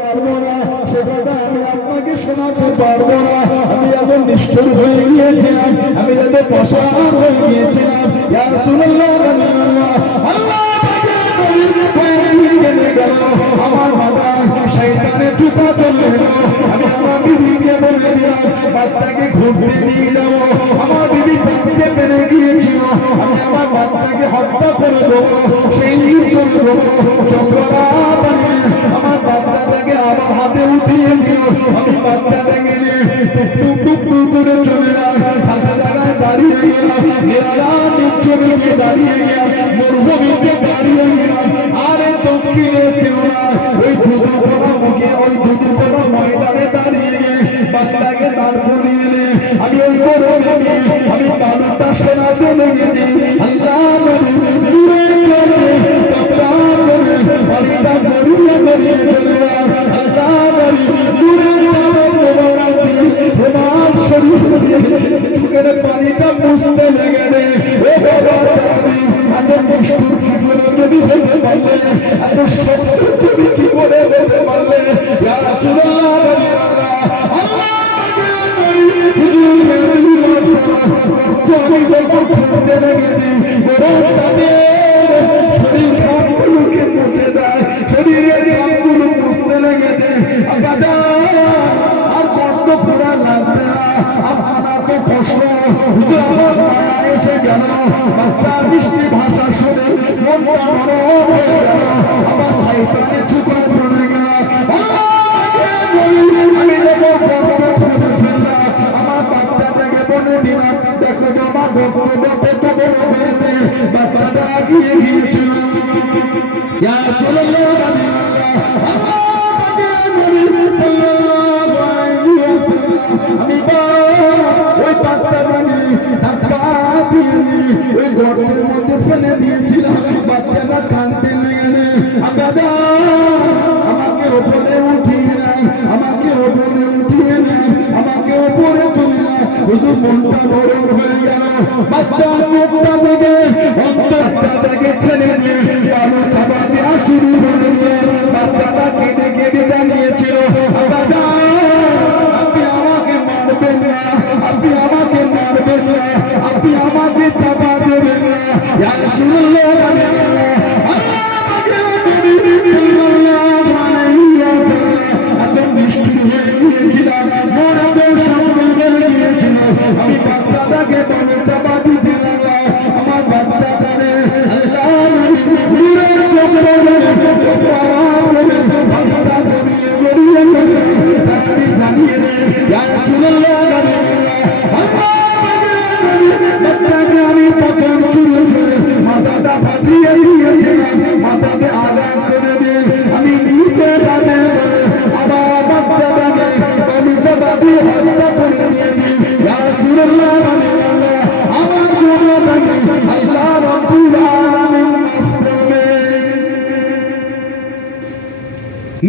পারব না, সে আমি আপনাকে শোনাতে পারব না। আমি এমন নিষ্ঠুর হয়ে গিয়েছিলাম, আমি যাতে পশার হয়ে গিয়েছিলাম। আমার মাথা শয়তানের জুতা চলে আমি আমার বিবিকে বলে নিয়ে যাব আমার বিবি আমার বাচ্চাকে হত্যা করে দেবো, সেই করে দেবো। বাচ্চাটাকে উঠিয়ে দিও আমি বাচ্চাটাকে নিয়ে টুক টুক টুক করে চলে যাই হাতে জায়গায় দাঁড়িয়ে গেলাম মেয়েরা চলে গিয়ে দাঁড়িয়ে গেলাম মরুভূমিতে দাঁড়িয়ে গেলাম আরে দক্ষিণে কেউ না ওই দুটো ময়দানে দাঁড়িয়ে গিয়ে বাচ্চাকে আমি আমি বাবাটা শোনাতে লেগেছি আল্লাহ তুমি কি করে বলতে পারলে আমি এসে গেল বাচ্চা মিষ্টি ভাষা শুনে মনটা নরম হয়ে গেল আমার শয়তানে চুকার পড়ে গেল আমার বাচ্চাটাকে বলে দিলাম দেখো আমার বক্তব্য কত গিয়েছিল আমাকে ওপরে উঠিয়ে নেন আমাকে ওপরে উঠিয়ে নেন আমাকে ওপরে তুলে দিয়ে আলো চাপা দেওয়া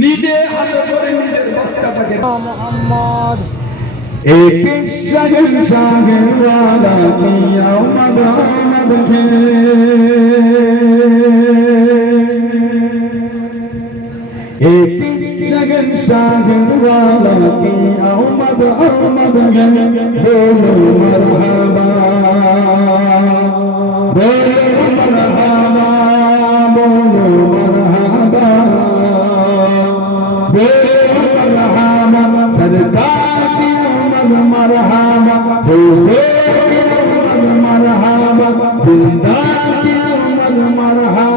নিজে হাতে করে নিজের বাচ্চাটাকে মোহাম্মদ एक शगन शागर वाला किया मद आमद के एक शगन शागर वाला किया मद आमद के बोलो मरहबा बोलो مرحبا